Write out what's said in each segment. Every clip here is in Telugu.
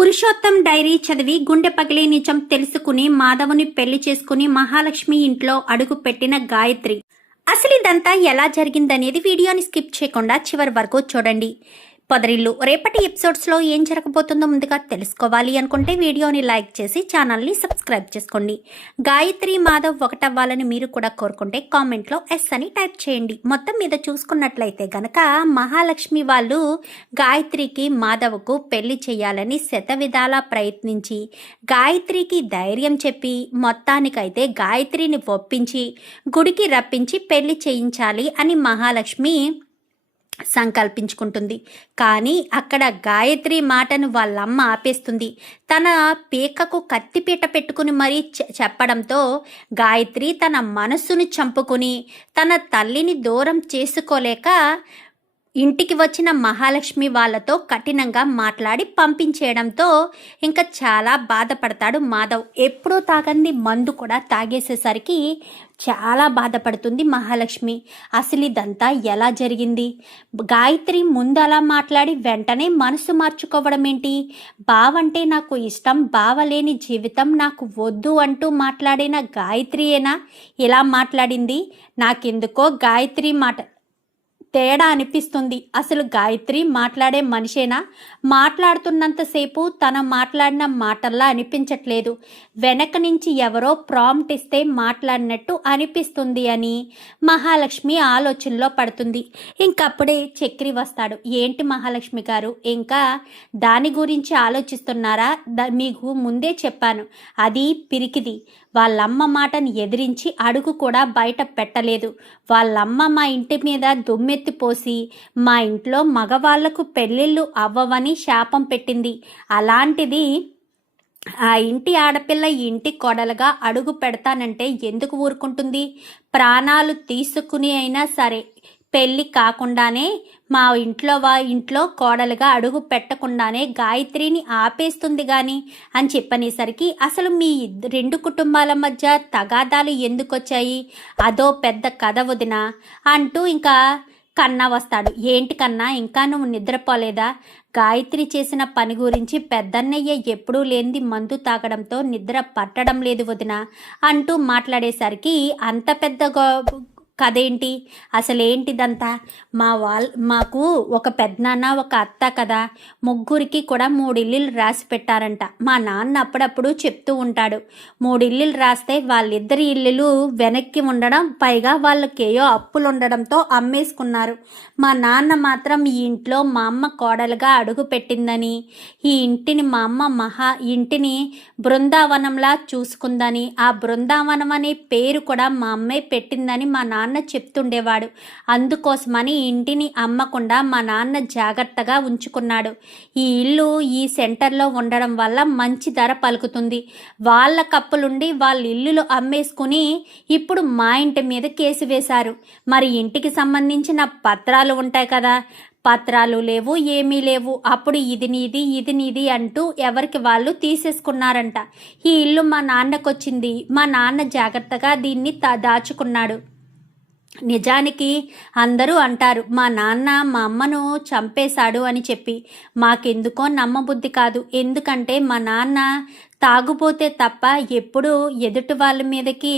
పురుషోత్తం డైరీ చదివి గుండె పగిలే నిజం తెలుసుకుని మాధవుని పెళ్లి చేసుకుని మహాలక్ష్మి ఇంట్లో అడుగు పెట్టిన గాయత్రి. అసలు ఇదంతా ఎలా జరిగిందనేది వీడియోని స్కిప్ చేయకుండా చివరి వరకు చూడండి. పొదరిల్లు రేపటి ఎపిసోడ్స్లో ఏం జరగబోతుందో ముందుగా తెలుసుకోవాలి అనుకుంటే వీడియోని లైక్ చేసి ఛానల్ని సబ్స్క్రైబ్ చేసుకోండి. గాయత్రి మాధవ్ ఒకటవ్వాలని మీరు కూడా కోరుకుంటే కామెంట్లో ఎస్ అని టైప్ చేయండి. మొత్తం మీద చూసుకున్నట్లయితే గనక మహాలక్ష్మి వాళ్ళు గాయత్రికి మాధవ్కు పెళ్లి చేయాలని శతవిధాలా ప్రయత్నించి గాయత్రికి ధైర్యం చెప్పి మొత్తానికైతే గాయత్రిని ఒప్పించి గుడికి రప్పించి పెళ్లి చేయించాలి అని మహాలక్ష్మి సంకల్పించుకుంటుంది. కానీ అక్కడ గాయత్రి మాటను వాళ్ళమ్మ ఆపేస్తుంది. తన పీకకు కత్తిపీట పెట్టుకుని మరీ చెప్పడంతో గాయత్రి తన మనస్సును చంపుకుని తన తల్లిని దూరం చేసుకోలేక ఇంటికి వచ్చిన మహాలక్ష్మి వాళ్ళతో కఠినంగా మాట్లాడి పంపించేయడంతో ఇంకా చాలా బాధపడతాడు మాధవ్. ఎప్పుడూ తాగంది మందు కూడా తాగేసేసరికి చాలా బాధపడుతుంది మహాలక్ష్మి. అసలు ఇదంతా ఎలా జరిగింది? గాయత్రి ముందు అలా మాట్లాడి వెంటనే మనసు మార్చుకోవడం ఏంటి? బావంటే నాకు ఇష్టం, బావలేని జీవితం నాకు వద్దు అంటూ మాట్లాడిన గాయత్రియేనా ఇలా మాట్లాడింది? నాకెందుకో గాయత్రి మాట తేడా అనిపిస్తుంది. అసలు గాయత్రి మాట్లాడే మనిషేనా? మాట్లాడుతున్నంతసేపు తన మాట్లాడిన మాటల్లా అనిపించట్లేదు. వెనక నుంచి ఎవరో ప్రాంప్ట్ ఇస్తే మాట్లాడినట్టు అనిపిస్తుంది అని మహాలక్ష్మి ఆలోచనలో పడుతుంది. ఇంకప్పుడే చక్రి వస్తాడు. ఏంటి మహాలక్ష్మి గారు, ఇంకా దాని గురించి ఆలోచిస్తున్నారా? మీకు ముందే చెప్పాను, అది పిరికిది. వాళ్ళమ్మ మాటని ఎదిరించి అడుగు కూడా బయట పెట్టలేదు. వాళ్ళమ్మ మా ఇంటి మీద దుమ్మెత్తిపోసి మా ఇంట్లో మగవాళ్లకు పెళ్ళిళ్ళు అవ్వవని శాపం పెట్టింది. అలాంటిది ఆ ఇంటి ఆడపిల్ల ఇంటి కోడలుగా అడుగు పెడతానంటే ఎందుకు ఊరుకుంటుంది? ప్రాణాలు తీసుకుని అయినా సరే పెళ్ళి కాకుండానే మా ఇంట్లో కోడలుగా అడుగు పెట్టకుండానే గాయత్రిని ఆపేస్తుంది గాని అని చెప్పనేసరికి అసలు మీ రెండు కుటుంబాల మధ్య తగాదాలు ఎందుకు వచ్చాయి? అదో పెద్ద కథ వదిన అంటూ ఇంకా కన్నా వస్తాడు. ఏంటి కన్నా, ఇంకా నువ్వు నిద్రపోలేదా? గాయత్రి చేసిన పని గురించి పెద్దన్నయ్య ఎప్పుడూ లేనిది మందు తాగడంతో నిద్ర పట్టడం లేదు వదిన అంటూ మాట్లాడేసరికి అంత పెద్ద కదేంటి? అసలేంటిదంతా? మాకు ఒక పెద్దనాన్న ఒక అత్త కదా, ముగ్గురికి కూడా 3 ఇల్లులు రాసి పెట్టారంట. మా నాన్న అప్పుడప్పుడు చెప్తూ ఉంటాడు, 3 ఇల్లులు రాస్తే వాళ్ళిద్దరి ఇల్లులు వెనక్కి ఉండడం, పైగా వాళ్ళకేయో అప్పులు ఉండడంతో అమ్మేసుకున్నారు. మా నాన్న మాత్రం ఈ ఇంట్లో మా అమ్మ కోడలుగా అడుగు పెట్టిందని, ఈ ఇంటిని మా అమ్మ ఇంటిని బృందావనంలా చూసుకుందని, ఆ బృందావనం అనే పేరు కూడా మా అమ్మే పెట్టిందని మా నాన్న చెప్తుండేవాడు. అందుకోసమని ఇంటిని అమ్మకుండా మా నాన్న జాగ్రత్తగా ఉంచుకున్నాడు. ఈ ఇల్లు ఈ సెంటర్లో ఉండడం వల్ల మంచి ధర పలుకుతుంది. వాళ్ళ కప్పులుండి వాళ్ళ ఇల్లులు అమ్మేసుకుని ఇప్పుడు మా ఇంటి మీద కేసు వేశారు. మరి ఇంటికి సంబంధించిన పత్రాలు ఉంటాయి కదా, పత్రాలు లేవు, ఏమీ లేవు. అప్పుడు ఇది నీది అంటూ ఎవరికి వాళ్ళు తీసేసుకున్నారంట. ఈ ఇల్లు మా నాన్నకొచ్చింది. మా నాన్న జాగ్రత్తగా దీన్ని దాచుకున్నాడు. నిజానికి అందరూ అంటారు మా నాన్న మా అమ్మను చంపేశాడు అని చెప్పి. మాకెందుకో నమ్మబుద్ధి కాదు. ఎందుకంటే మా నాన్న తాగుపోతే తప్ప ఎప్పుడూ ఎదుటి వాళ్ళ మీదకి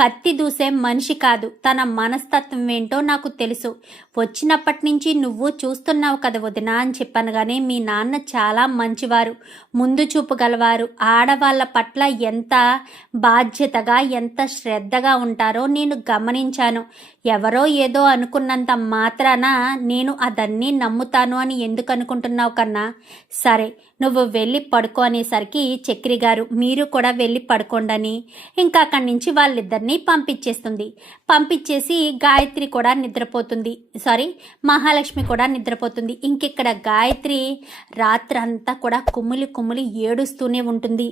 కత్తి దూసే మనిషి కాదు. తన మనస్తత్వం ఏంటో నాకు తెలుసు. వచ్చినప్పటి నుంచి నువ్వు చూస్తున్నావు కదా వదిన అని చెప్పాను. కానీ మీ నాన్న చాలా మంచివారు, ముందు చూపు గలవారు. ఆడవాళ్ళ పట్ల ఎంత బాధ్యతగా ఎంత శ్రద్ధగా ఉంటారో నేను గమనించాను. ఎవరో ఏదో అనుకున్నంత మాత్రాన నేను అదన్నీ నమ్ముతాను అని ఎందుకు అనుకుంటున్నావు కన్నా? సరే నువ్వు వెళ్ళి పడుకో అనేసరికి చక్రి గారు మీరు కూడా వెళ్ళి పడుకోండని ఇంకా అక్కడి నుంచి వాళ్ళిద్దరినీ పంపించేసి గాయత్రి కూడా నిద్రపోతుంది. మహాలక్ష్మి కూడా నిద్రపోతుంది. ఇంకిక్కడ గాయత్రి రాత్రంతా కూడా కుమ్ములి ఏడుస్తూనే ఉంటుంది.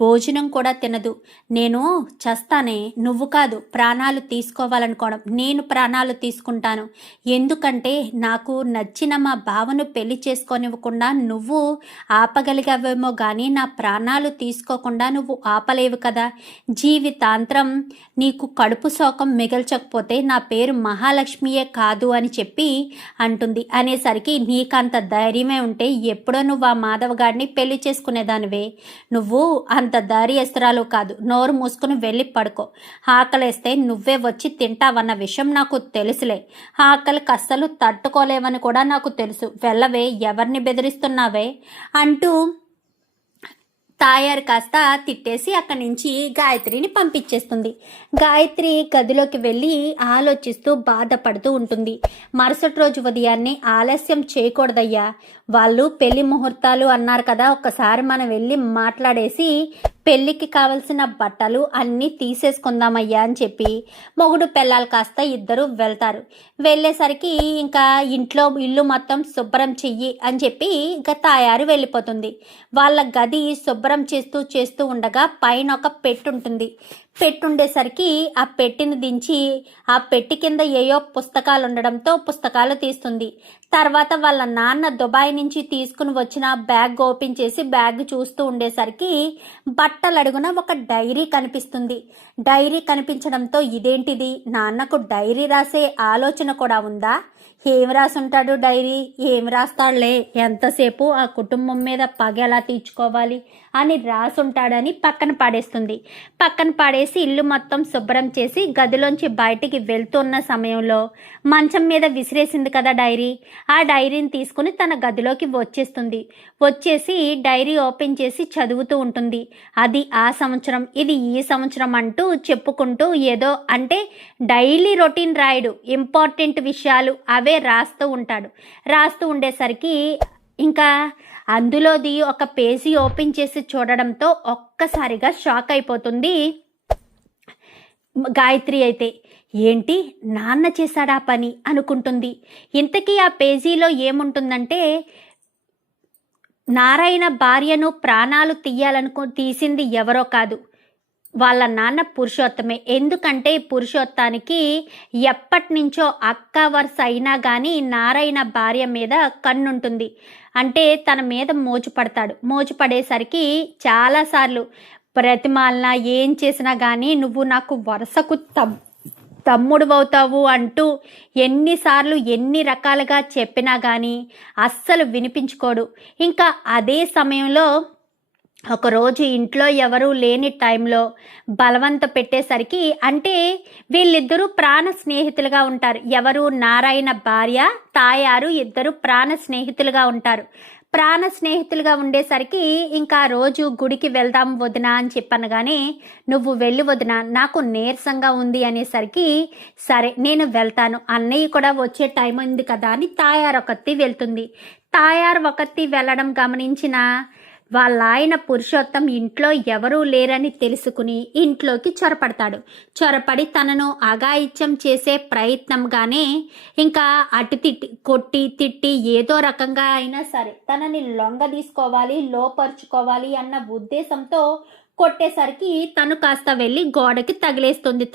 భోజనం కూడా తినదు. నేను చస్తానే, నువ్వు కాదు ప్రాణాలు తీసుకోవాలనుకోవడం, నేను ప్రాణాలు తీసుకుంటాను. ఎందుకంటే నాకు నచ్చిన మా బావను పెళ్లి చేసుకోనివ్వకుండా నువ్వు ఆపగలిగావేమో కానీ నా ప్రాణాలు తీసుకోకుండా నువ్వు ఆపలేవు కదా. జీవితాంతరం నీకు కడుపు శోకం మిగల్చకపోతే నా పేరు మహాలక్ష్మియే కాదు అని చెప్పి అంటుంది. అనేసరికి నీకంత ధైర్యమే ఉంటే ఎప్పుడో నువ్వు ఆ మాధవ్ గారిని పెళ్లి చేసుకునేదానివే. నువ్వు అంత ధైర్యస్తురాలు కాదు. నోరు మూసుకుని వెళ్ళి పడుకో. ఆకలేస్తే నువ్వే వచ్చి తింటావన్న విషయం నాకు తెలుసులే. ఆకలికి అస్సలు తట్టుకోలేవని కూడా నాకు తెలుసు. వెళ్ళవే, ఎవరిని బెదిరిస్తున్నావే అంటూ తాయారు కాస్త తిట్టేసి అక్కడి నుంచి గాయత్రిని పంపించేస్తుంది. గాయత్రి గదిలోకి వెళ్ళి ఆలోచిస్తూ బాధపడుతూ ఉంటుంది. మరుసటి రోజు ఉదయాన్నే ఆలస్యం చేయకూడదయ్యా, వాళ్ళు పెళ్లి ముహూర్తాలు అన్నారు కదా, ఒక్కసారి మనం వెళ్ళి మాట్లాడేసి పెళ్ళికి కావలసిన బట్టలు అన్నీ తీసేసుకుందామయ్యా అని చెప్పి మొగుడు పెళ్ళాలు కాస్త ఇద్దరు వెళ్తారు. వెళ్ళేసరికి ఇంకా ఇల్లు మొత్తం శుభ్రం చెయ్యి అని చెప్పి ఇంకా తాయారు వెళ్ళిపోతుంది. వాళ్ళ గది శుభ్రం చేస్తూ ఉండగా పైన ఒక పెట్టుంటుంది. పెట్టుండేసరికి ఆ పెట్టిని దించి ఆ పెట్టి కింద ఏయో పుస్తకాలు ఉండడంతో పుస్తకాలు తీస్తుంది. తర్వాత వాళ్ళ నాన్న దుబాయ్ నుంచి తీసుకుని వచ్చిన బ్యాగ్ ఓపెన్ చేసి బ్యాగ్ చూస్తూ ఉండేసరికి బట్టలు అడుగున ఒక డైరీ కనిపిస్తుంది. డైరీ కనిపించడంతో ఇదేంటిది, నాన్నకు డైరీ రాసే ఆలోచన కూడా ఉందా? ఏం రాసుంటాడు డైరీ, ఏం రాస్తాడులే, ఎంతసేపు ఆ కుటుంబం మీద పగ ఎలా తీర్చుకోవాలి అని రాసుంటాడని పక్కన పాడేస్తుంది. పక్కన పాడేసి ఇల్లు మొత్తం శుభ్రం చేసి గదిలోంచి బయటికి వెళ్తున్న సమయంలో మంచం మీద విసిరేసింది కదా డైరీ, ఆ డైరీని తీసుకుని తన గదిలోకి వచ్చేస్తుంది. వచ్చేసి డైరీ ఓపెన్ చేసి చదువుతూ ఉంటుంది. అది ఆ సంవత్సరం, ఇది ఈ సంవత్సరం అంటూ చెప్పుకుంటూ ఏదో అంటే డైలీ రొటీన్ రాయడు, ఇంపార్టెంట్ విషయాలు అవే రాస్తూ ఉంటాడు. రాస్తూ ఉండేసరికి ఇంకా అందులోది ఒక పేజీ ఓపెన్ చేసి చూడడంతో ఒక్కసారిగా షాక్ అయిపోతుంది గాయత్రి. అయితే ఏంటి, నాన్న చేశాడా పని అనుకుంటుంది. ఇంతకీ ఆ పేజీలో ఏముంటుందంటే నారాయణ భార్యను ప్రాణాలు తీసింది ఎవరో కాదు, వాళ్ళ నాన్న పురుషోత్తమే. ఎందుకంటే పురుషోత్తానికి ఎప్పటి నుంచో అక్క వరుస అయినా కానీ నారాయణ భార్య మీద కన్నుంటుంది. అంటే తన మీద మోజుపడతాడు. మోజుపడేసరికి చాలాసార్లు ప్రతిమాలన ఏం చేసినా కానీ నువ్వు నాకు వరుసకు తమ్ముడు అవుతావు అంటూ ఎన్నిసార్లు ఎన్ని రకాలుగా చెప్పినా కానీ అస్సలు వినిపించుకోడు. ఇంకా అదే సమయంలో ఒకరోజు ఇంట్లో ఎవరూ లేని టైంలో బలవంత పెట్టేసరికి, అంటే వీళ్ళిద్దరూ ప్రాణ స్నేహితులుగా ఉంటారు. ఎవరు, నారాయణ భార్య తాయారు ఇద్దరు ప్రాణ స్నేహితులుగా ఉంటారు. ప్రాణ స్నేహితులుగా ఉండేసరికి ఇంకా రోజు గుడికి వెళ్దాం వదినా అని చెప్పనగానే నువ్వు వెళ్ళి వదినా, నాకు నీరసంగా ఉంది అనేసరికి సరే నేను వెళ్తాను, అన్నయ్య కూడా వచ్చే టైం ఉంది కదా అని తాయారు ఒకత్తి వెళ్తుంది. తాయారు ఒకత్తి వెళ్ళడం గమనించిన వాళ్ళ ఆయన పురుషోత్తం ఇంట్లో ఎవరూ లేరని తెలుసుకుని ఇంట్లోకి చొరపడతాడు. చొరపడి తనను అఘాయిత్యం చేసే ప్రయత్నంగానే ఇంకా అటు కొట్టి తిట్టి ఏదో రకంగా అయినా సరే తనని లొంగ తీసుకోవాలి, లోపరుచుకోవాలి అన్న ఉద్దేశంతో కొట్టేసరికి తను కాస్త వెళ్ళి గోడకి తగిలేస్తుంది.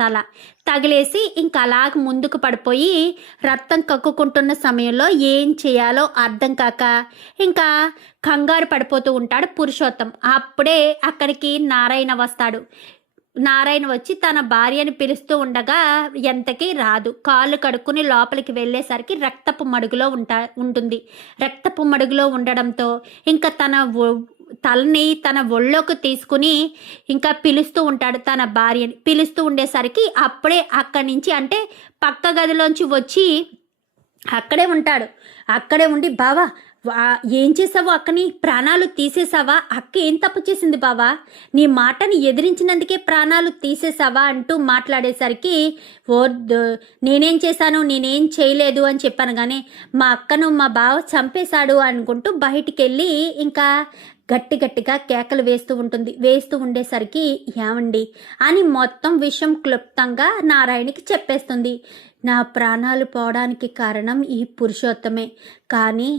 తగిలేసి ఇంకా అలాగ ముందుకు పడిపోయి రక్తం కక్కుకుంటున్న సమయంలో ఏం చేయాలో అర్థం కాక ఇంకా కంగారు పడిపోతూ ఉంటాడు పురుషోత్తం. అప్పుడే అక్కడికి నారాయణ వస్తాడు. నారాయణ వచ్చి తన భార్యని పిలుస్తూ ఉండగా ఎంతకీ రాదు. కాళ్ళు కడుక్కుని లోపలికి వెళ్ళేసరికి రక్తపు మడుగులో ఉంటుంది. రక్తపు మడుగులో ఉండడంతో ఇంకా తలని తన ఒళ్ళోకి తీసుకుని ఇంకా పిలుస్తూ ఉంటాడు తన భార్యని. పిలుస్తూ ఉండేసరికి అప్పుడే అక్కడి నుంచి అంటే పక్క గదిలోంచి వచ్చి అక్కడే ఉంటాడు. అక్కడే ఉండి బావా ఏం చేసావు, అక్కని ప్రాణాలు తీసేసావా, అక్క ఏం తప్పు చేసింది బావా, నీ మాటని ఎదిరించినందుకే ప్రాణాలు తీసేసావా అంటూ మాట్లాడేసరికి నేనేం చేశాను, నేనేం చేయలేదు అని చెప్పాను. కానీ మా అక్కను మా బావ చంపేశాడు అనుకుంటూ బయటికి వెళ్ళి ఇంకా గట్టిగా కేకలు వేస్తూ ఉండేసరికి ఏమండి అని మొత్తం విషయం క్లుప్తంగా నారాయణకి చెప్పేస్తుంది. నా ప్రాణాలు పోవడానికి కారణం ఈ పురుషోత్తమే, కానీ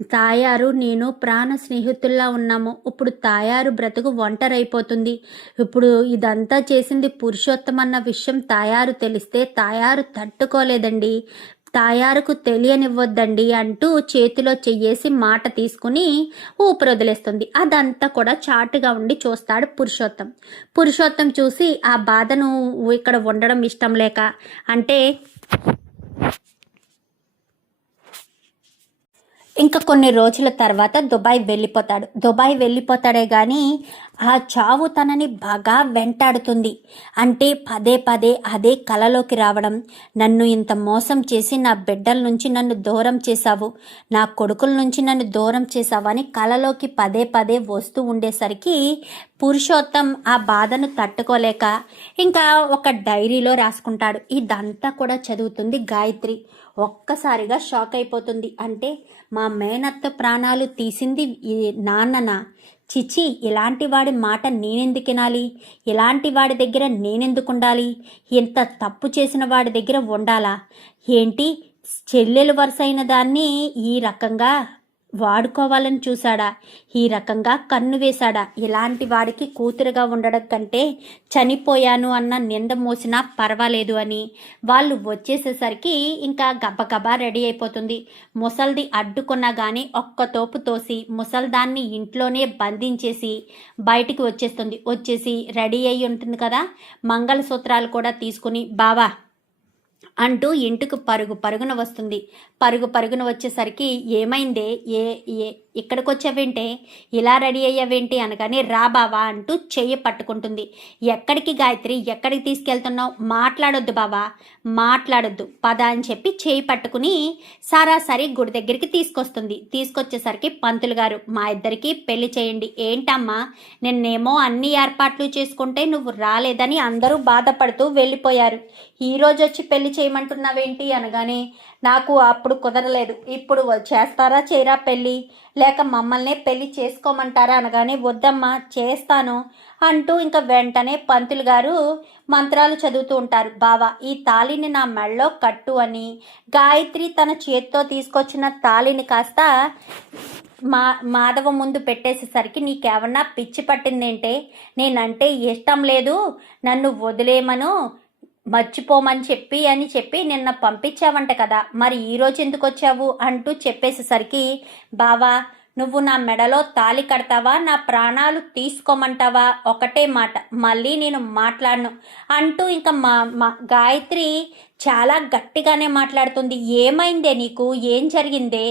తాయారు నేను ప్రాణ స్నేహితుల్లా ఉన్నాము. ఇప్పుడు తాయారు బ్రతుకు ఒంటరైపోతుంది. ఇప్పుడు ఇదంతా చేసింది పురుషోత్తం అన్న విషయం తాయారు తెలిస్తే తాయారు తట్టుకోలేదండి. తాయారుకు తెలియనివ్వద్దండి అంటూ చేతిలో చెయ్యేసి మాట తీసుకుని ఊపిరొదిలేస్తుంది. అదంతా కూడా చాటుగా ఉండి చూస్తాడు పురుషోత్తం. పురుషోత్తం చూసి ఆ బాధను ఇక్కడ ఉండడం ఇష్టం లేక, అంటే ఇంకా కొన్ని రోజుల తర్వాత దుబాయ్ వెళ్ళిపోతాడే కానీ ఆ చావు తనని బాగా వెంటాడుతుంది. అంటే పదే పదే అదే కలలోకి రావడం, నన్ను ఇంత మోసం చేసి నా బిడ్డల నుంచి నన్ను దూరం చేశావు, నా కొడుకుల నుంచి నన్ను దూరం చేశావు అని కలలోకి పదే పదే వస్తూ ఉండేసరికి పురుషోత్తం ఆ బాధను తట్టుకోలేక ఇంకా ఒక డైరీలో రాసుకుంటాడు. ఇదంతా కూడా చదువుతుంది గాయత్రి. ఒక్కసారిగా షాక్ అయిపోతుంది. అంటే మా మేనత్త ప్రాణాలు తీసింది నాన్ననా? చిచి, ఇలాంటి వాడి మాట నేనెందుకు వినాలి? ఇలాంటి వాడి దగ్గర నేనెందుకు ఉండాలి? ఇంత తప్పు చేసిన వాడి దగ్గర ఉండాలా ఏంటి? చెల్లెలు వరుస అయిన దాన్ని ఈ రకంగా వాడుకోవాలని చూశాడా? ఈ రకంగా కన్ను వేశాడా? ఇలాంటి వాడికి కూతురుగా ఉండడం కంటే చనిపోయాను అన్న నింద మోసినా పర్వాలేదు అని వాళ్ళు వచ్చేసేసరికి ఇంకా గబగబా రెడీ అయిపోతుంది. ముసల్ది అడ్డుకున్నా కానీ ఒక్క తోపు తోసి ముసల్దాన్ని ఇంట్లోనే బంధించేసి బయటికి వచ్చేసి రెడీ అయి ఉంటుంది కదా, మంగళసూత్రాలు కూడా తీసుకుని బావా అంటూ ఇంటికి పరుగున వస్తుంది. పరుగున వచ్చేసరికి ఏమైందే, ఇక్కడికి వచ్చావేంటే, ఇలా రెడీ అయ్యావేంటి అనగానే రా బావా అంటూ చెయ్యి పట్టుకుంటుంది. ఎక్కడికి గాయత్రి, ఎక్కడికి తీసుకెళ్తున్నావు? మాట్లాడొద్దు బావా, మాట్లాడొద్దు, పద అని చెప్పి చెయ్యి పట్టుకుని సరాసరి గుడి దగ్గరికి తీసుకొచ్చేసరికి పంతులు గారు, మా ఇద్దరికి పెళ్లి చేయండి. ఏంటమ్మా, నిన్నేమో అన్ని ఏర్పాట్లు చేసుకుంటే నువ్వు రాలేదని అందరూ బాధపడుతూ వెళ్ళిపోయారు, ఈరోజు వచ్చి పెళ్లి చేయమంటున్నావేంటి అనగానే నాకు అప్పుడు కుదరలేదు, ఇప్పుడు చేస్తారా చేయరా పెళ్ళి, లేక మమ్మల్నే పెళ్లి చేసుకోమంటారా అనగానే వద్దమ్మా చేస్తాను అంటూ ఇంకా వెంటనే పంతులు గారు మంత్రాలు చదువుతూ ఉంటారు. బావా, ఈ తాళిని నా మెళ్ళలో కట్టు అని గాయత్రి తన చేత్తో తీసుకొచ్చిన తాళిని కాస్త మాధవ ముందు పెట్టేసేసరికి నీకేమన్నా పిచ్చి పట్టిందేంటే, నేనంటే ఇష్టం లేదు, నన్ను వదిలేమను, మర్చిపోమని చెప్పి నిన్న పంపించావంట కదా, మరి ఈరోజు ఎందుకు వచ్చావు అంటూ చెప్పేసేసరికి బావా, నువ్వు నా మెడలో తాళి కడతావా, నా ప్రాణాలు తీసుకోమంటావా, ఒకటే మాట, మళ్ళీ నేను మాట్లాడను అంటూ ఇంకా మా గాయత్రి చాలా గట్టిగానే మాట్లాడుతుంది. ఏమైందే నీకు, ఏం జరిగిందే,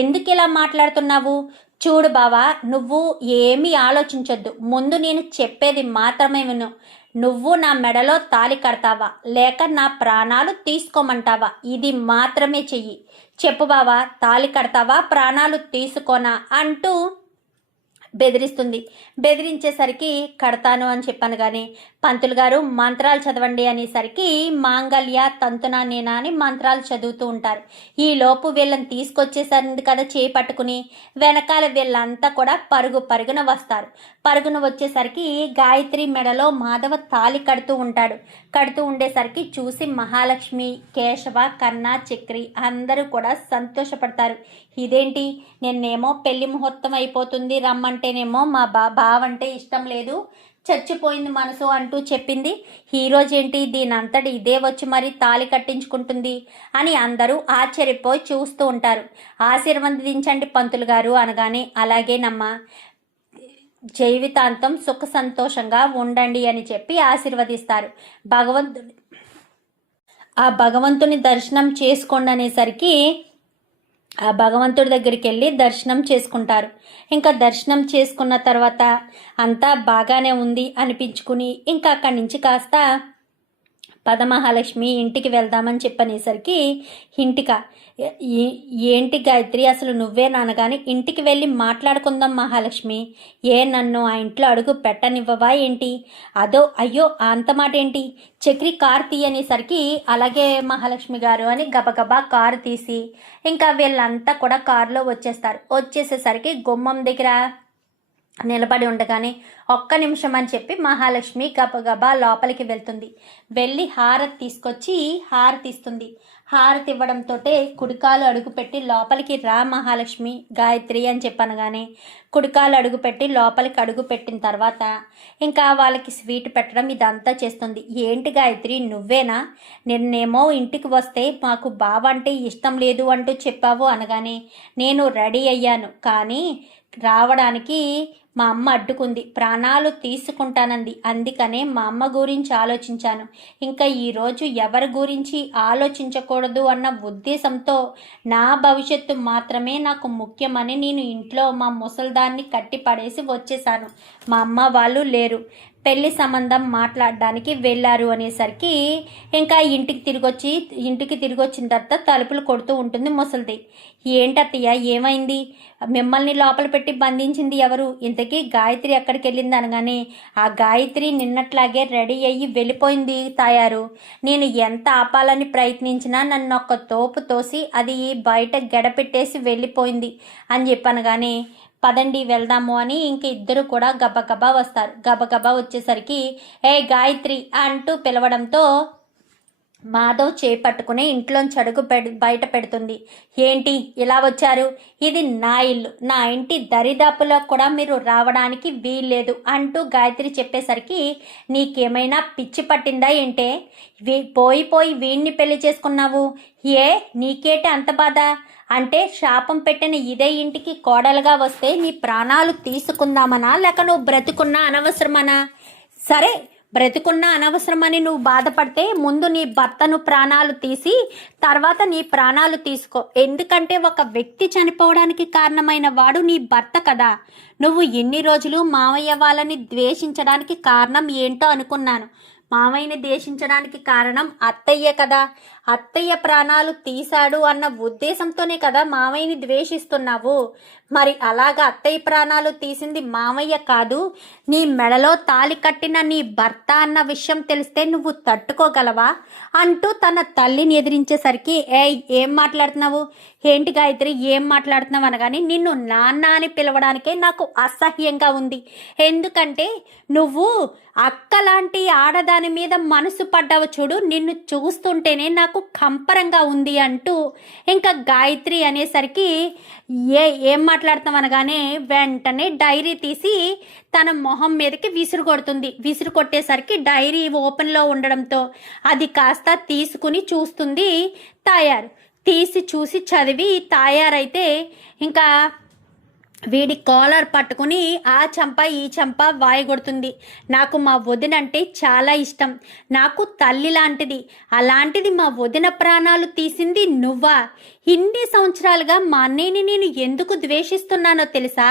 ఎందుకు ఇలా మాట్లాడుతున్నావు? చూడు బావా, నువ్వు ఏమీ ఆలోచించొద్దు, ముందు నేను చెప్పేది మాత్రమే విను. నువ్వు నా మెడలో తాళి కడతావా, లేక నా ప్రాణాలు తీసుకోమంటావా, ఇది మాత్రమే చెయ్యి. చెప్పు బావా, తాళి కడతావా, ప్రాణాలు తీసుకోనా అంటూ బెదిరించేసరికి కడతాను అని చెప్పాను. కానీ పంతులు గారు మంత్రాలు చదవండి అనేసరికి మాంగళ్య తంతునా నేనా అని మంత్రాలు చదువుతూ ఉంటారు. ఈ లోపు వీళ్ళని తీసుకొచ్చేసరికి కదా చేపట్టుకుని వెనకాల వీళ్ళంతా కూడా పరుగున వస్తారు. పరుగున వచ్చేసరికి గాయత్రి మెడలో మాధవ తాళి కడుతూ ఉండేసరికి చూసి మహాలక్ష్మి, కేశవ, కన్న, చక్రి అందరూ కూడా సంతోషపడతారు. ఇదేంటి, నిన్నేమో పెళ్లి ముహూర్తం అయిపోతుంది రమ్మంటేనేమో మా బావంటే ఇష్టం లేదు, చచ్చిపోయింది మనసు అంటూ చెప్పింది, ఈరోజు ఏంటి దీని అంతటి ఇదే వచ్చి మరి తాళి కట్టించుకుంటుంది అని అందరూ ఆశ్చర్యపోయి చూస్తూ ఉంటారు. ఆశీర్వదించండి పంతులు గారు అనగానే అలాగేనమ్మా, జీవితాంతం సుఖ సంతోషంగా ఉండండి అని చెప్పి ఆశీర్వదిస్తారు. భగవంతుని దర్శనం చేసుకోండి అనేసరికి ఆ భగవంతుడి దగ్గరికి వెళ్ళి దర్శనం చేసుకుంటారు. ఇంకా దర్శనం చేసుకున్న తర్వాత అంతా బాగానే ఉంది అనిపించుకుని ఇంకా అక్కడి నుంచి కాస్త పదమహాలక్ష్మి ఇంటికి వెళ్దామని చెప్పనేసరికి ఏంటి గాయత్రి, అసలు నువ్వే నాన్నగాని ఇంటికి వెళ్ళి మాట్లాడుకుందాం మహాలక్ష్మి, నన్ను ఆ ఇంట్లో అడుగు పెట్టనివ్వవా ఏంటి? అయ్యో అంత మాట ఏంటి, చక్రి కారు తీయనేసరికి అలాగే మహాలక్ష్మి గారు అని గబగబా కారు తీసి ఇంకా వీళ్ళంతా కూడా కారులో వచ్చేసేసరికి గుమ్మం దగ్గర నిలబడి ఉండగానే ఒక్క నిమిషం అని చెప్పి మహాలక్ష్మి గబగబా లోపలికి వెళ్ళి హారతి తీసుకొచ్చి హారతి ఇస్తుంది. హారతి ఇవ్వడంతో కుడికాలు అడుగుపెట్టి లోపలికి రా మహాలక్ష్మి గాయత్రి అని చెప్పనగానే కుడికాలు అడుగుపెట్టి లోపలికి అడుగు పెట్టిన తర్వాత ఇంకా వాళ్ళకి స్వీట్ పెట్టడం ఇదంతా చేస్తుంది. ఏంటి గాయత్రి నువ్వేనా? నిన్నేమో ఇంటికి వస్తే మాకు బావ అంటే ఇష్టం లేదు అంటూ చెప్పావు అనగానే నేను రెడీ అయ్యాను, కానీ రావడానికి మా అమ్మ అడ్డుకుంది, ప్రాణాలు తీసుకుంటానంది. అందుకనే మా అమ్మ గురించి ఆలోచించాను. ఇంకా ఈరోజు ఎవరి గురించి ఆలోచించకూడదు అన్న ఉద్దేశంతో నా భవిష్యత్తు మాత్రమే నాకు ముఖ్యమని నేను ఇంట్లో మా ముసల్దాన్ని కట్టి పడేసి వచ్చేసాను. మా అమ్మ వాళ్ళు లేరు, పెళ్లి సంబంధం మాట్లాడడానికి వెళ్ళారు అనేసరికి ఇంకా ఇంటికి తిరిగి వచ్చిన తర్వాత తలుపులు కొడుతూ ఉంటుంది ముసలిది. ఏంటత్తయ్య ఏమైంది? మిమ్మల్ని లోపల పెట్టి బంధించింది ఎవరు? ఇంతకీ గాయత్రి ఎక్కడికి వెళ్ళింది అనగానే ఆ గాయత్రి నిన్నట్లాగే రెడీ అయ్యి వెళ్ళిపోయింది తాయారు. నేను ఎంత ఆపాలని ప్రయత్నించినా నన్ను ఒక్క తోపు తోసి అది బయట గడపెట్టేసి వెళ్ళిపోయింది అని చెప్పనగానే పదండి వెళ్దాము అని ఇంక ఇద్దరు కూడా గబగబా వస్తారు. గబగబా వచ్చేసరికి ఏ గాయత్రి అంటూ పిలవడంతో మాధవ్ చేపట్టుకుని ఇంట్లోంచి అడుగు బయట పెడుతుంది. ఏంటి ఇలా వచ్చారు? ఇది నా ఇల్లు, నా ఇంటి దరిదాపులో కూడా మీరు రావడానికి వీల్లేదు అంటూ గాయత్రి చెప్పేసరికి నీకేమైనా పిచ్చి పట్టిందా ఏంటే? పోయి వీణ్ణి పెళ్లి చేసుకున్నావు, ఏ నీకేటి అంత బాధ? అంటే శాపం పెట్టిన ఇదే ఇంటికి కోడలుగా వస్తే నీ ప్రాణాలు తీసుకుందామనా లేక నువ్వు బ్రతుకున్నా అనవసరమనా? సరే బ్రతుకున్నా అనవసరమని నువ్వు బాధపడితే ముందు నీ భర్తను ప్రాణాలు తీసి తర్వాత నీ ప్రాణాలు తీసుకో. ఎందుకంటే ఒక వ్యక్తి చనిపోవడానికి కారణమైన వాడు నీ భర్త కదా. నువ్వు ఎన్ని రోజులు మావయ్య వాళ్ళని ద్వేషించడానికి కారణం ఏంటో అనుకున్నాను. మావయ్యని ద్వేషించడానికి కారణం అత్తయ్య కదా. అత్తయ్య ప్రాణాలు తీశాడు అన్న ఉద్దేశంతోనే కదా మావయ్యని ద్వేషిస్తున్నావు. మరి అలాగా అత్తయ్య ప్రాణాలు తీసింది మావయ్య కాదు, నీ మెడలో తాళి కట్టిన నీ భర్త అన్న విషయం తెలిస్తే నువ్వు తట్టుకోగలవా అంటూ తన తల్లిని ఎదిరించేసరికి ఏం మాట్లాడుతున్నావు? ఏంటి గాయత్రి ఏం మాట్లాడుతున్నావు అనగాని నిన్ను నాన్న అని పిలవడానికే నాకు అసహ్యంగా ఉంది. ఎందుకంటే నువ్వు అక్కలాంటి ఆడదాని మీద మనసు పడ్డావు చూడు, నిన్ను చూస్తుంటేనే నాకు కంపరంగా ఉంది అంటూ ఇంకా గాయత్రి అనేసరికి ఏం మాట్లాడుతాం అనగానే వెంటనే డైరీ తీసి తన మొహం మీదకి విసురు కొడుతుంది. విసురు కొట్టేసరికి డైరీ ఓపెన్లో ఉండడంతో అది కాస్త తీసుకుని చూస్తుంది తాయారు. చూసి చదివి తాయారైతే ఇంకా వీడి కాలర్ పట్టుకుని ఆ చంప ఈ చంప వాయగొడుతుంది. నాకు మా వదిన అంటే చాలా ఇష్టం, నాకు తల్లి లాంటిది. అలాంటిది మా వదిన ప్రాణాలు తీసింది నువ్వా? ఇన్ని సంవత్సరాలుగా మా అన్నయ్యని నేను ఎందుకు ద్వేషిస్తున్నానో తెలుసా?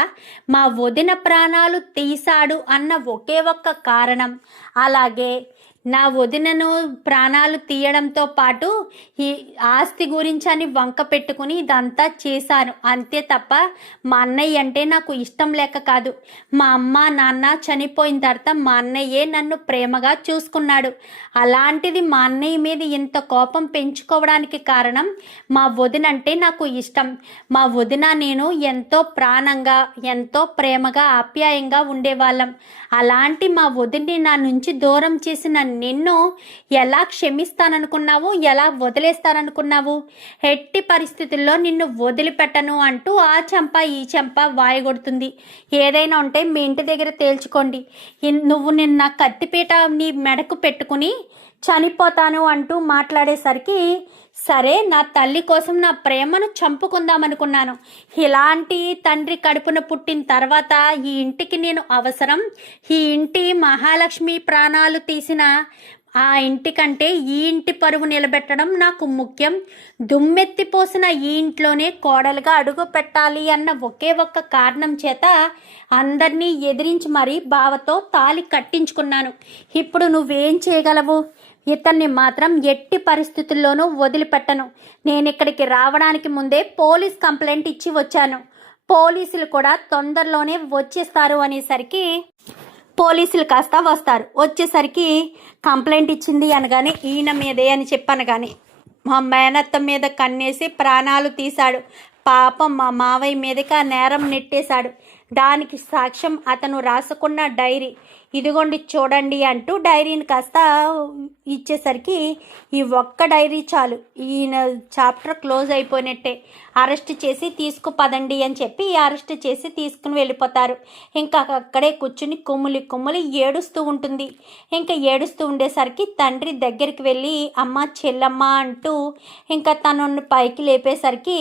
మా వదిన ప్రాణాలు తీశాడు అన్న ఒకే ఒక్క కారణం. అలాగే నా వదినను ప్రాణాలు తీయడంతో పాటు ఈ ఆస్తి గురించి అని వంక పెట్టుకుని ఇదంతా చేశాను అంతే తప్ప మా అన్నయ్య అంటే నాకు ఇష్టం లేక కాదు. మా అమ్మ నాన్న చనిపోయిన తర్వాత మా అన్నయ్యే నన్ను ప్రేమగా చూసుకున్నాడు. అలాంటిది మా అన్నయ్య మీద ఇంత కోపం పెంచుకోవడానికి కారణం మా వదిన అంటే నాకు ఇష్టం. మా వదిన నేను ఎంతో ప్రాణంగా ఎంతో ప్రేమగా ఆప్యాయంగా ఉండేవాళ్ళం. అలాంటి మా వదిన్ని నా నుంచి దూరం చేసిన నిన్ను ఎలా క్షమిస్తాననుకున్నావు, ఎలా వదిలేస్తాననుకున్నావు? ఎట్టి పరిస్థితుల్లో నిన్ను వదిలిపెట్టను అంటూ ఆ చెంప ఈ చెంప వాయగొడుతుంది. ఏదైనా ఉంటే మీ ఇంటి దగ్గర తేల్చుకోండి. నువ్వు నిన్న కత్తిపీట నీ మెడకు పెట్టుకుని చనిపోతాను అంటూ మాట్లాడేసరికి సరే నా తల్లి కోసం నా ప్రేమను చంపుకుందామనుకున్నాను. ఇలాంటి తండ్రి కడుపున పుట్టిన తర్వాత ఈ ఇంటికి నేను అవసరం. ఈ ఇంటి మహాలక్ష్మి ప్రాణాలు తీసిన ఆ ఇంటికంటే ఈ ఇంటి పరువు నిలబెట్టడం నాకు ముఖ్యం. దుమ్మెత్తిపోసిన ఈ ఇంట్లోనే కోడలుగా అడుగు పెట్టాలి అన్న ఒకే ఒక్క కారణం చేత అందరినీ ఎదిరించి మరీ బావతో తాళి కట్టించుకున్నాను. ఇప్పుడు నువ్వేం చేయగలవు? ఇతన్ని మాత్రం ఎట్టి పరిస్థితుల్లోనూ వదిలిపెట్టను. నేను ఇక్కడికి రావడానికి ముందే పోలీస్ కంప్లైంట్ ఇచ్చి వచ్చాను. పోలీసులు కూడా తొందరలోనే వచ్చేస్తారు అనేసరికి పోలీసులు కాస్త వస్తారు. వచ్చేసరికి కంప్లైంట్ ఇచ్చింది అనగానే ఈయన మీదే అని చెప్పనగానే మా మేనత్త మీద కన్నేసి ప్రాణాలు తీశాడు. పాపం మా మావయ్య మీదకి ఆ నేరం నెట్టేశాడు. దానికి సాక్ష్యం అతను రాసుకున్న డైరీ. ఇదిగోండి చూడండి అంటూ డైరీని కాస్త ఇచ్చేసరికి ఈ ఒక్క డైరీ చాలు, ఈయన చాప్టర్ క్లోజ్ అయిపోయినట్టే, అరెస్ట్ చేసి తీసుకుపదండి అని చెప్పి అరెస్ట్ చేసి తీసుకుని వెళ్ళిపోతారు. ఇంకా అక్కడే కూర్చుని కుమ్ములి ఏడుస్తూ ఉంటుంది. ఇంకా ఏడుస్తూ ఉండేసరికి తండ్రి దగ్గరికి వెళ్ళి అమ్మ చెల్లమ్మ అంటూ ఇంకా తనను పైకి లేపేసరికి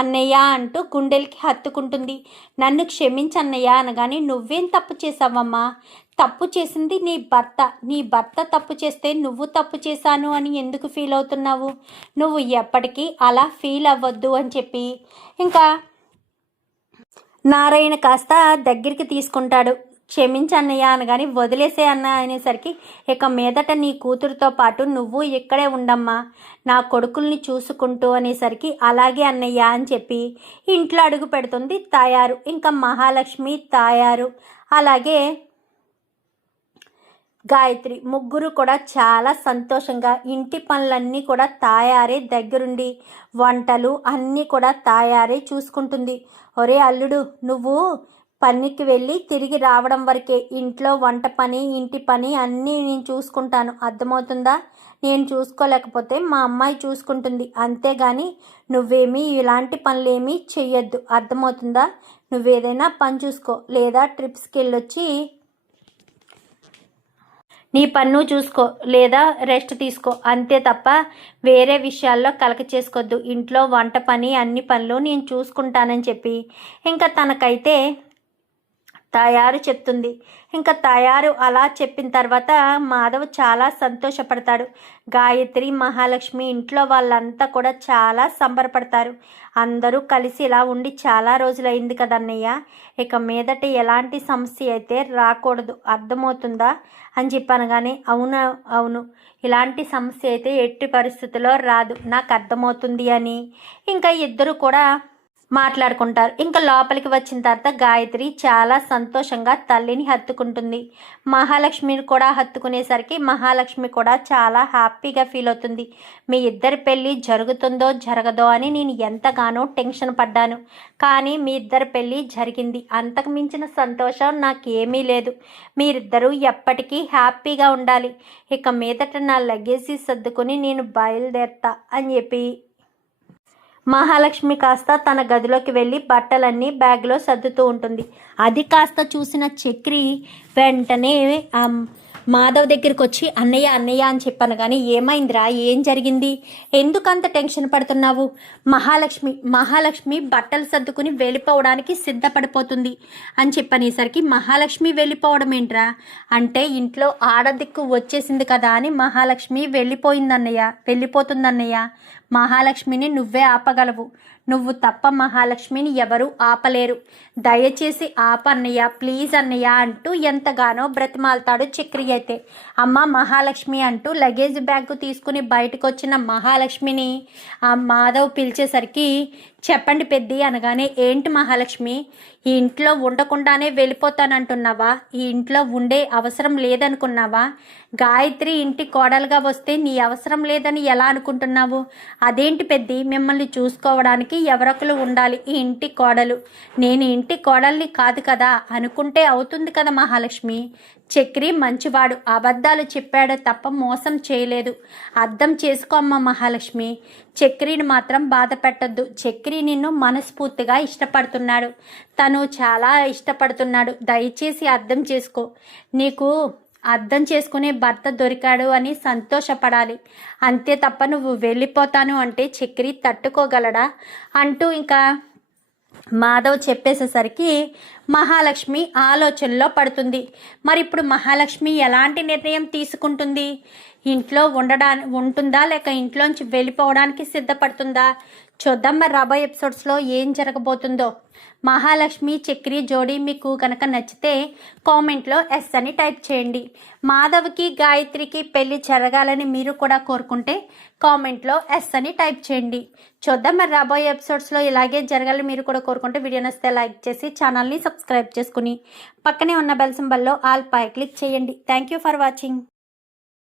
అన్నయ్య అంటూ గుండెలకి హత్తుకుంటుంది. నన్ను క్షమించన్నయ్య అనగానే నువ్వేం తప్పు చేసావమ్మా, తప్పు చేసింది నీ భర్త తప్పు చేస్తే నువ్వు తప్పు చేశాను అని ఎందుకు ఫీల్ అవుతున్నావు, నువ్వు ఎప్పటికీ అలా ఫీల్ అవ్వద్దు అని చెప్పి ఇంకా నారాయణ కాస్త దగ్గరికి తీసుకుంటాడు. క్షమించన్నయ్య అనగాని వదిలేసే అన్న అనేసరికి ఇక మీదట నీ కూతురుతో పాటు నువ్వు ఇక్కడే ఉండమ్మా, నా కొడుకుల్ని చూసుకుంటూ అనేసరికి అలాగే అన్నయ్య అని చెప్పి ఇంట్లో అడుగు పెడుతుంది తాయారు. ఇంకా మహాలక్ష్మి, తాయారు, అలాగే గాయత్రి ముగ్గురు కూడా చాలా సంతోషంగా ఇంటి పనులన్నీ కూడా తాయారే దగ్గరుండి వంటలు అన్నీ కూడా తాయారే చూసుకుంటుంది. ఒరే అల్లుడు, నువ్వు పనికి వెళ్ళి తిరిగి రావడం వరకే ఇంట్లో వంట పని ఇంటి పని అన్నీ నేను చూసుకుంటాను, అర్థమవుతుందా? నేను చూసుకోలేకపోతే మా అమ్మాయి చూసుకుంటుంది, అంతేగాని నువ్వేమీ ఇలాంటి పనులేమీ చెయ్యొద్దు, అర్థమవుతుందా? నువ్వేదైనా పని చూసుకో, లేదా ట్రిప్స్కి వెళ్ళొచ్చి నీ పన్ను చూసుకో, లేదా రెస్ట్ తీసుకో, అంతే తప్ప వేరే విషయాల్లో కలక చేసుకోవద్దు. ఇంట్లో వంట పని అన్ని పనులు నేను చూసుకుంటానని చెప్పి ఇంకా తనకైతే తాయారు చెప్తుంది. ఇంకా తాయారు అలా చెప్పిన తర్వాత మాధవ్ చాలా సంతోషపడతాడు. గాయత్రి, మహాలక్ష్మి ఇంట్లో వాళ్ళంతా కూడా చాలా సంబరపడతారు. అందరూ కలిసి ఇలా ఉండి చాలా రోజులైంది కదన్నయ్య, ఇక మీదట ఎలాంటి సమస్య అయితే రాకూడదు, అర్థమవుతుందా అని చెప్పనగానే అవును ఇలాంటి సమస్య అయితే ఎట్టి పరిస్థితుల్లో రాదు, నాకు అర్థమవుతుంది అని ఇంకా ఇద్దరు కూడా మాట్లాడుకుంటారు. ఇంకా లోపలికి వచ్చిన తర్వాత గాయత్రి చాలా సంతోషంగా తల్లిని హత్తుకుంటుంది. మహాలక్ష్మిని కూడా హత్తుకునేసరికి మహాలక్ష్మి కూడా చాలా హ్యాపీగా ఫీల్ అవుతుంది. మీ ఇద్దరి పెళ్ళి జరుగుతుందో జరగదో అని నేను ఎంతగానో టెన్షన్ పడ్డాను, కానీ మీ ఇద్దరి పెళ్ళి జరిగింది, అంతకు మించిన సంతోషం నాకేమీ లేదు. మీరిద్దరూ ఎప్పటికీ హ్యాపీగా ఉండాలి. ఇక మీదట నా లగేజీ సర్దుకుని నేను బయలుదేరతా అని చెప్పి మహాలక్ష్మి కాస్త తన గదిలోకి వెళ్ళి బట్టలన్నీ బ్యాగ్లో సర్దుతూ ఉంటుంది. అది కాస్త చూసిన చక్రి వెంటనే మాధవ్ దగ్గరికి వచ్చి అన్నయ్య అని చెప్పాను. కానీ ఏమైందిరా, ఏం జరిగింది, ఎందుకంత టెన్షన్ పడుతున్నావు? మహాలక్ష్మి బట్టలు సర్దుకుని వెళ్ళిపోవడానికి సిద్ధపడిపోతుంది అని చెప్పనేసరికి మహాలక్ష్మి వెళ్ళిపోవడం ఏంట్రా అంటే ఇంట్లో ఆడదిక్కు వచ్చేసింది కదా అని మహాలక్ష్మి వెళ్ళిపోతుందన్నయ్య. మహాలక్ష్మిని నువ్వే ఆపగలవు, నువ్వు తప్ప మహాలక్ష్మిని ఎవరూ ఆపలేరు, దయచేసి ఆపన్నయ్య, ప్లీజ్ అన్నయ్య అంటూ ఎంతగానో బ్రతిమాలతాడు చక్రి. అయితే అమ్మ మహాలక్ష్మి అంటూ లగేజ్ బ్యాగ్ తీసుకుని బయటకు వచ్చిన మహాలక్ష్మిని ఆ మాధవ్ పిలిచేసరికి చెప్పండి పెద్ది అనగానే ఏంటి మహాలక్ష్మి, ఈ ఇంట్లో ఉండకుండానే వెళ్ళిపోతానంటున్నావా? ఈ ఇంట్లో ఉండే అవసరం లేదనుకున్నావా? గాయత్రి ఇంటి కోడలుగా వస్తే నీ అవసరం లేదని ఎలా అనుకుంటున్నావు? అదేంటి పెద్ది, మిమ్మల్ని చూసుకోవడానికి ఎవరొకరు ఉండాలి, ఈ ఇంటి కోడలు, నేను ఇంటి కోడల్ని కాదు కదా అనుకుంటే అవుతుంది కదా మహాలక్ష్మి. చక్రి మంచివాడు, అబద్ధాలు చెప్పాడు తప్ప మోసం చేయలేదు, అర్థం చేసుకో అమ్మ మహాలక్ష్మి. చక్రిని మాత్రం బాధ పెట్టద్దు, చక్రి నిన్ను మనస్ఫూర్తిగా ఇష్టపడుతున్నాడు, తను చాలా ఇష్టపడుతున్నాడు, దయచేసి అర్థం చేసుకో. నీకు అర్థం చేసుకునే భర్త దొరికాడు అని సంతోషపడాలి, అంతే తప్ప నువ్వు వెళ్ళిపోతాను అంటే చక్రి తట్టుకోగలడా అంటూ ఇంకా మాధవ్ చెప్పేసేసరికి మహాలక్ష్మి ఆలోచనలో పడుతుంది. మరి ఇప్పుడు మహాలక్ష్మి ఎలాంటి నిర్ణయం తీసుకుంటుంది? ఇంట్లో ఉంటుందా లేక ఇంట్లోంచి వెళ్ళిపోవడానికి సిద్ధపడుతుందా? చూద్దాం మరి రాబోయే ఎపిసోడ్స్లో ఏం జరగబోతుందో. మహాలక్ష్మి చక్రి జోడీ మీకు కనుక నచ్చితే కామెంట్లో ఎస్ అని టైప్ చేయండి. మాధవ్కి గాయత్రికి పెళ్లి జరగాలని మీరు కూడా కోరుకుంటే కామెంట్లో ఎస్ అని టైప్ చేయండి. చూద్దాం మరి రాబోయే ఎపిసోడ్స్లో ఇలాగే జరగాలని మీరు కూడా కోరుకుంటే వీడియో నచ్చితే లైక్ చేసి ఛానల్ని సబ్స్క్రైబ్ చేసుకుని పక్కనే ఉన్న బెల్ సింబల్లో ఆల్ పై క్లిక్ చేయండి. Thank you for watching.